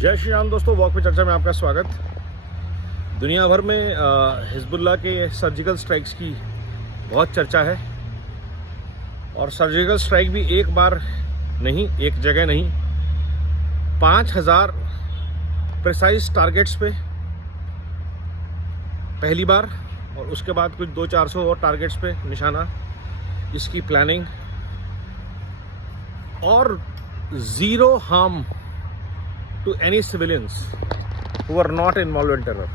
जय श्री राम दोस्तों, वॉक पे चर्चा में आपका स्वागत। दुनिया भर में हिजबुल्लाह के सर्जिकल स्ट्राइक्स की बहुत चर्चा है और सर्जिकल स्ट्राइक भी एक बार नहीं, एक जगह नहीं, 5000 प्रिसाइज टारगेट्स पे पहली बार और उसके बाद कुछ 200-400 और टारगेट्स पे निशाना, इसकी प्लानिंग और zero harm to any civilians who are not involved in terror,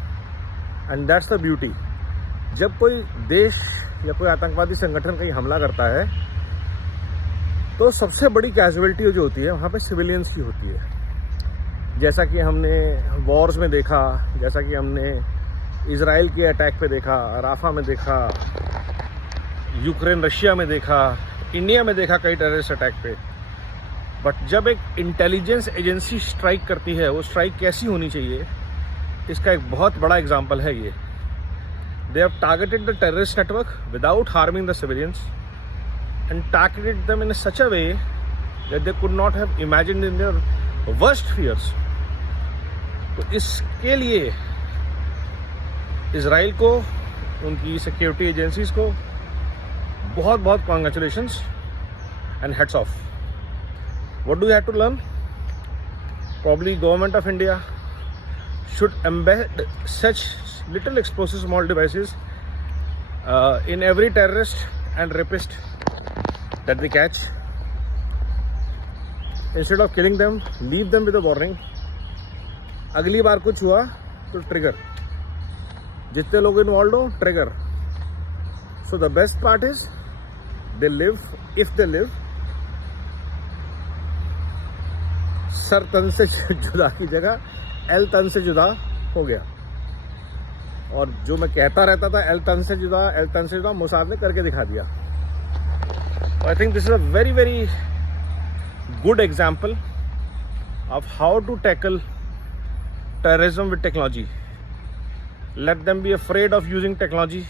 and that's the beauty। जब कोई देश या कोई आतंकवादी संगठन कहीं हमला करता है तो सबसे बड़ी कैजुअलिटी जो होती है वहाँ पे सिविलियंस की होती है। जैसा कि हमने वॉर्स में देखा, जैसा कि हमने इजराइल के अटैक पे देखा, राफा में देखा, यूक्रेन रशिया में देखा, इंडिया में देखा कई टेररिस्ट अटैक पे। बट जब एक इंटेलिजेंस एजेंसी स्ट्राइक करती है, वो स्ट्राइक कैसी होनी चाहिए, इसका एक बहुत बड़ा एग्जांपल है ये। They have targeted the terrorist network without harming the civilians and targeted them in such a way that they could not have imagined in their worst fears. तो इसके लिए इजराइल को, उनकी सिक्योरिटी एजेंसीज को बहुत बहुत congratulations and heads of. What do you have to learn? Probably government of India should embed such little explosive small devices in every terrorist and rapist that they catch. Instead of killing them, leave them with a warning. अगली बार कुछ हुआ तो trigger, जितने लोग involve हो trigger. So the best part is they live, if they live, sir तन से जुदा की जगह एल तन से जुदा हो गया। और जो मैं कहता रहता था एल तन से जुदा, मोसाद ने करके दिखा दिया। I think this is a very very good example of how to tackle terrorism with technology. Let them be afraid of using technology,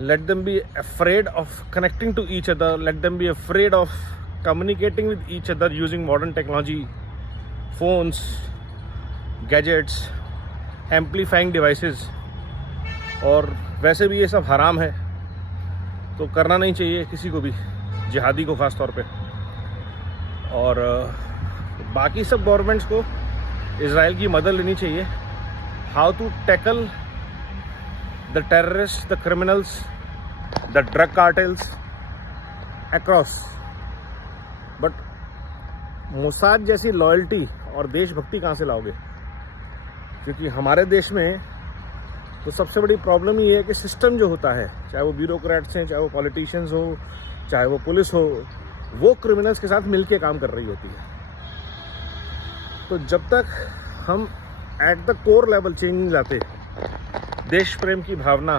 let them be afraid of connecting to each other, let them be afraid of communicating with each other using modern technology, phones, gadgets, amplifying devices। और वैसे भी ये सब हराम है तो करना नहीं चाहिए किसी को भी, जिहादी को ख़ास तौर पे। और बाकी सब गवर्नमेंट्स को इजराइल की मदद लेनी चाहिए। How to tackle the terrorist, the criminals, the drug cartels across. But Mossad जैसी लॉयल्टी और देशभक्ति कहाँ से लाओगे? क्योंकि हमारे देश में तो सबसे बड़ी प्रॉब्लम ये है कि सिस्टम जो होता है, चाहे वो ब्यूरोक्रेट्स हैं, चाहे वो पॉलिटिशियंस हो, चाहे वो पुलिस हो, वो क्रिमिनल्स के साथ मिलके काम कर रही होती है। तो जब तक हम at the core level change नहीं लाते, देश प्रेम की भावना,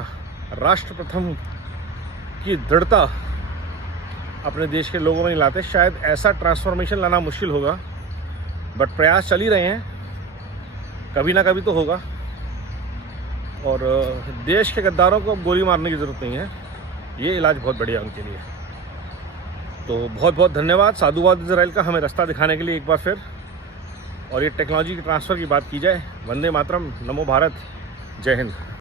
राष्ट्र प्रथम की दृढ़ता अपने देश के लोगों में नहीं लाते, शायद ऐसा ट्रांसफॉर्मेशन लाना मुश्किल होगा। बट प्रयास चल ही रहे हैं, कभी ना कभी तो होगा। और देश के गद्दारों को अब गोली मारने की ज़रूरत नहीं है, ये इलाज बहुत बढ़िया उनके लिए। तो बहुत बहुत धन्यवाद, साधुवाद इजराइल का, हमें रास्ता दिखाने के लिए एक बार फिर। और ये टेक्नोलॉजी के ट्रांसफ़र की बात की जाए, वंदे मातरम, नमो भारत, जय हिंद।